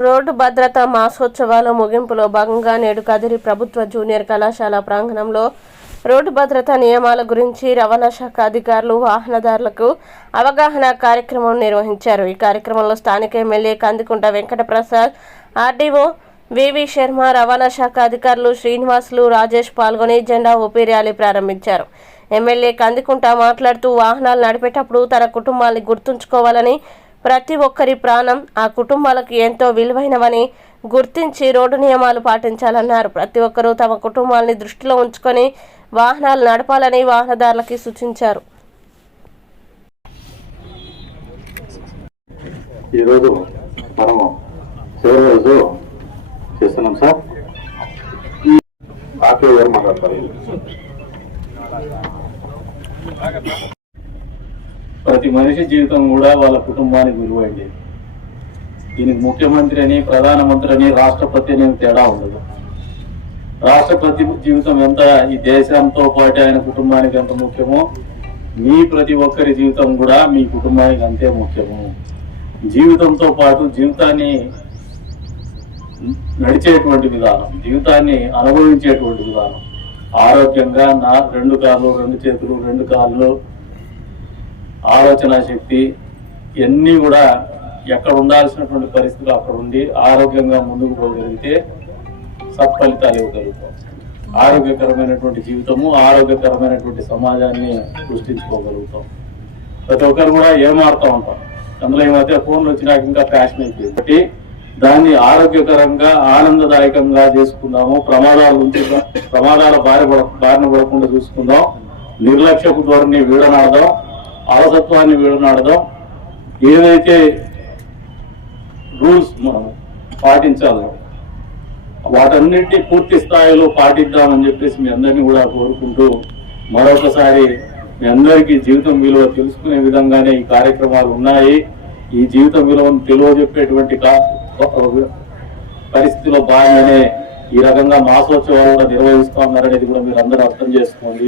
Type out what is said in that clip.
Road భద్రతా మాసోత్సవాల ముగింపులో భాగంగా నేడు కదిరి ప్రభుత్వ జూనియర్ కళాశాల ప్రాంగణంలో రోడ్డు భద్రతా నియమాల గురించి రవాణా శాఖ అధికారులు వాహనదారులకు అవగాహన కార్యక్రమం నిర్వహించారు. ఈ కార్యక్రమంలో స్థానిక ఎమ్మెల్యే కందికుంట వెంకటప్రసాద్ ఆర్డీఓ వివి శర్మ రవాణా శాఖ అధికారులు శ్రీనివాసులు రాజేష్ పాల్గొని జెండా ఊపి ర్యాలీ ప్రారంభించారు. ఎమ్మెల్యే కందికుంట మాట్లాడుతూ వాహనాలు నడిపేటప్పుడు తన కుటుంబాన్ని గుర్తుంచుకోవాలని ప్రతి ఒక్కరి ప్రాణం ఆ కుటుంబాలకు ఎంతో విలువైనవని గుర్తించి రోడ్డు నియమాలు పాటించాలన్నారు. ప్రతి ఒక్కరూ తమ కుటుంబాలని దృష్టిలో ఉంచుకొని వాహనాలు నడపాలని వాహనదారులకి సూచించారు. ఈరోజు మనము చివరి రోజు చేస్తున్నాం సార్. మాట్లాడతారు. ప్రతి మనిషి జీవితం కూడా వాళ్ళ కుటుంబానికి విలువైంది. దీనికి ముఖ్యమంత్రి అని ప్రధానమంత్రి అని రాష్ట్రపతి అని తేడా ఉండదు. రాష్ట్రపతి జీవితం ఎంత ఈ దేశంతో పాటు ఆయన కుటుంబానికి ఎంత ముఖ్యమో మీ ప్రతి ఒక్కరి జీవితం కూడా మీ కుటుంబానికి అంతే ముఖ్యము. జీవితంతో పాటు జీవితాన్ని నడిచేటువంటి విధానం జీవితాన్ని అనుభవించేటువంటి విధానం. ఆరోగ్యంగా నా రెండు కాళ్ళు రెండు చేతులు రెండు కాళ్ళు ఆలోచన శక్తి ఇవన్నీ కూడా ఎక్కడ ఉండాల్సినటువంటి పరిస్థితులు అక్కడ ఉండి ఆరోగ్యంగా ముందుకు పోగలిగితే సత్ఫలితాలు ఇవ్వగలుగుతాం. ఆరోగ్యకరమైనటువంటి జీవితము ఆరోగ్యకరమైనటువంటి సమాజాన్ని సృష్టించుకోగలుగుతాం. ప్రతి ఒక్కరు కూడా ఏమాడుతూ ఉంటాం. అందులో ఈ మధ్య ఫోన్లు వచ్చినాక ఇంకా ఫ్యాషన్ అయిపోయింది కాబట్టి దాన్ని ఆరోగ్యకరంగా ఆనందదాయకంగా చేసుకుందాము. ప్రమాదాల నుంచి ప్రమాదాల బారి బారిన పడకుండా చూసుకుందాం. నిర్లక్ష్యపు ధోరణి వీడనాడదాం. అలసత్వాన్ని వీడనాడడం ఏదైతే రూల్స్ మనం పాటించాలో వాటన్నింటినీ పూర్తి స్థాయిలో పాటిద్దామని చెప్పేసి మీ అందరినీ కూడా కోరుకుంటూ మరొకసారి మీ అందరికీ జీవితం విలువ తెలుసుకునే విధంగానే ఈ కార్యక్రమాలు ఉన్నాయి. ఈ జీవితం విలువను తెలియజెప్పేటువంటి పరిస్థితిలో భాగంగానే ఈ రకంగా మాసోత్సవాలు కూడా నిర్వహిస్తా ఉన్నారనేది కూడా మీరు అందరూ అర్థం చేసుకోండి.